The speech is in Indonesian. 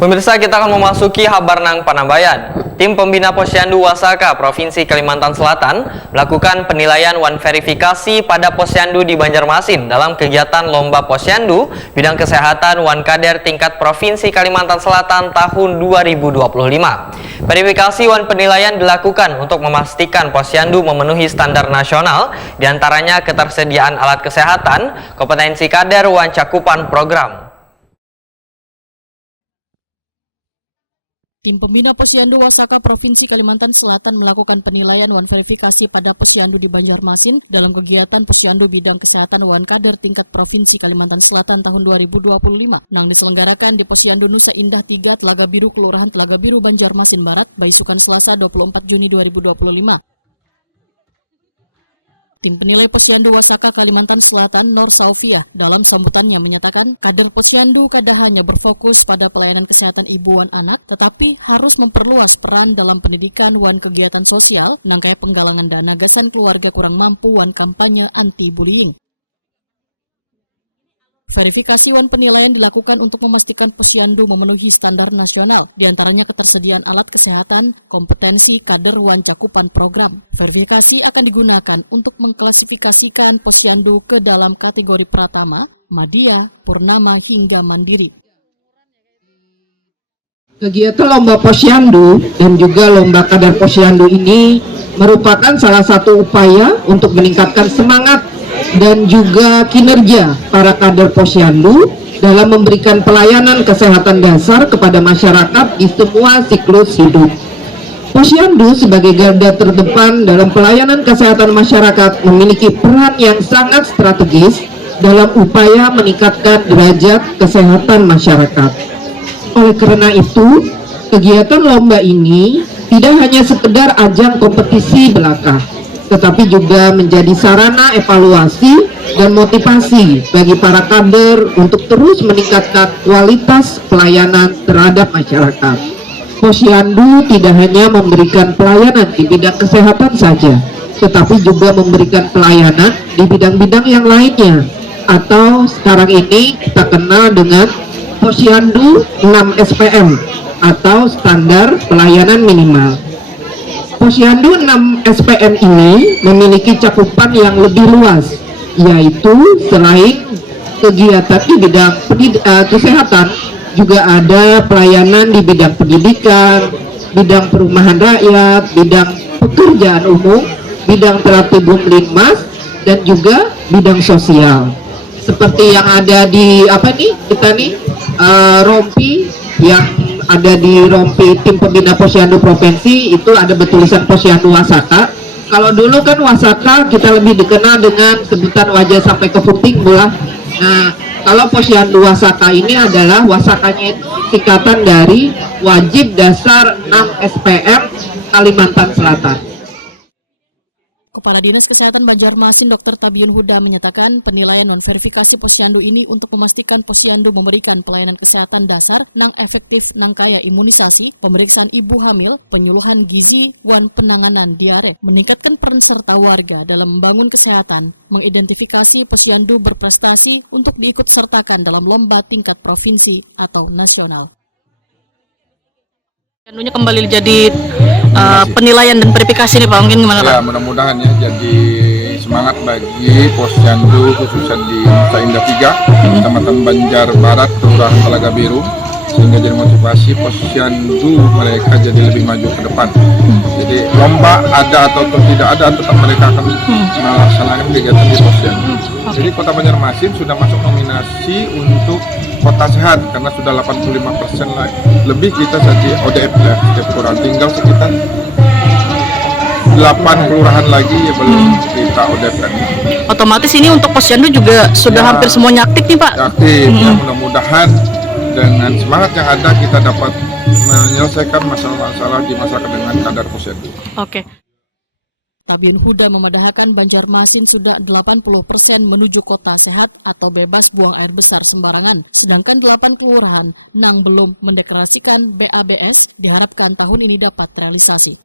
Pemirsa, kita akan memasuki Habarnang Panambayan. Tim pembina Posyandu Wasaka Provinsi Kalimantan Selatan melakukan penilaian wan verifikasi pada Posyandu di Banjarmasin dalam kegiatan Lomba Posyandu Bidang Kesehatan Wan Kader tingkat Provinsi Kalimantan Selatan tahun 2025. Verifikasi wan penilaian dilakukan untuk memastikan Posyandu memenuhi standar nasional, diantaranya ketersediaan alat kesehatan, kompetensi kader, wan cakupan program. Tim pembina Posyandu Wasaka Provinsi Kalimantan Selatan melakukan penilaian wan verifikasi pada Posyandu di Banjarmasin dalam kegiatan Posyandu Bidang Kesehatan Wan Kader tingkat Provinsi Kalimantan Selatan tahun 2025 yang diselenggarakan di Posyandu Nusa Indah 3 Telaga Biru, Kelurahan Telaga Biru, Banjarmasin Barat, Baisukan, Selasa 24 Juni 2025. Tim penilai Posyandu Wasaka Kalimantan Selatan, Nur Saufiah, dalam sambutannya menyatakan kader Posyandu kada hanya berfokus pada pelayanan kesehatan ibu wan anak, tetapi harus memperluas peran dalam pendidikan wan kegiatan sosial, nangkaya penggalangan dana gasan keluarga kurang mampu wan kampanye anti-bullying. Verifikasi wan penilaian dilakukan untuk memastikan Posyandu memenuhi standar nasional, diantaranya ketersediaan alat kesehatan, kompetensi kader wan cakupan program. Verifikasi akan digunakan untuk mengklasifikasikan Posyandu ke dalam kategori Pratama, Madya, Purnama hingga Mandiri. Kegiatan Lomba Posyandu dan juga Lomba Kader Posyandu ini merupakan salah satu upaya untuk meningkatkan semangat dan juga kinerja para kader Posyandu dalam memberikan pelayanan kesehatan dasar kepada masyarakat di semua siklus hidup. Posyandu sebagai garda terdepan dalam pelayanan kesehatan masyarakat memiliki peran yang sangat strategis dalam upaya meningkatkan derajat kesehatan masyarakat. Oleh karena itu, kegiatan lomba ini tidak hanya sekedar ajang kompetisi belaka, tetapi juga menjadi sarana evaluasi dan motivasi bagi para kader untuk terus meningkatkan kualitas pelayanan terhadap masyarakat. Posyandu tidak hanya memberikan pelayanan di bidang kesehatan saja, tetapi juga memberikan pelayanan di bidang-bidang yang lainnya, atau sekarang ini kita kenal dengan Posyandu 6 SPM atau standar pelayanan minimal. Posyandu 6 SPM ini memiliki cakupan yang lebih luas, yaitu selain kegiatan di bidang kesehatan, juga ada pelayanan di bidang pendidikan, bidang perumahan rakyat, bidang pekerjaan umum, bidang terapi Bumlinmas, dan juga bidang sosial. Seperti yang ada di rompi yang ada di rompi tim pembina Posyandu Provinsi, itu ada bertulisan Posyandu Wasaka. Kalau dulu kan Wasaka kita lebih dikenal dengan sebutan wajah sampai ke puting bola. Nah, kalau Posyandu Wasaka ini adalah Wasakanya itu singkatan dari Wajib Dasar 6 SPM Kalimantan Selatan. Kepala Dinas Kesehatan Banjarmasin Dr. Tabiun Huda menyatakan penilaian non-verifikasi Posyandu ini untuk memastikan Posyandu memberikan pelayanan kesehatan dasar nang efektif nang kaya imunisasi, pemeriksaan ibu hamil, penyuluhan gizi, wan penanganan diare, meningkatkan peran serta warga dalam membangun kesehatan, mengidentifikasi Posyandu berprestasi untuk diikut sertakan dalam lomba tingkat provinsi atau nasional. Posyandunya kembali jadi penilaian dan verifikasi nih Pak, mungkin gimana Pak? Ya, mudah-mudahan ya jadi semangat bagi Posyandu khususnya di Nusa Indah 3, Kecamatan Banjar Barat, Kelurahan Telaga Biru, sehingga jadi motivasi Posyandu mereka jadi lebih maju ke depan. Jadi lomba ada atau tidak ada, tetap mereka akan melaksanakan kegiatan di Posyandu. Jadi Kota Banjarmasin sudah masuk nominasi untuk kota sehat karena sudah 85% lebih kita jadi ODF ya, setiap kurang tinggal sekitar 8 kelurahan lagi ya belum kita ODF-kan. Otomatis ini untuk Posyandu juga sudah hampir semuanya aktif nih Pak? Aktif ya, mudah-mudahan dengan semangat yang ada kita dapat menyelesaikan masalah-masalah di masyarakat dengan kadar Posyandu. Oke. Tabiun Huda memadahakan Banjarmasin sudah 80% menuju kota sehat atau bebas buang air besar sembarangan, sedangkan 8 kelurahan nang belum mendeklarasikan BABS diharapkan tahun ini dapat realisasi.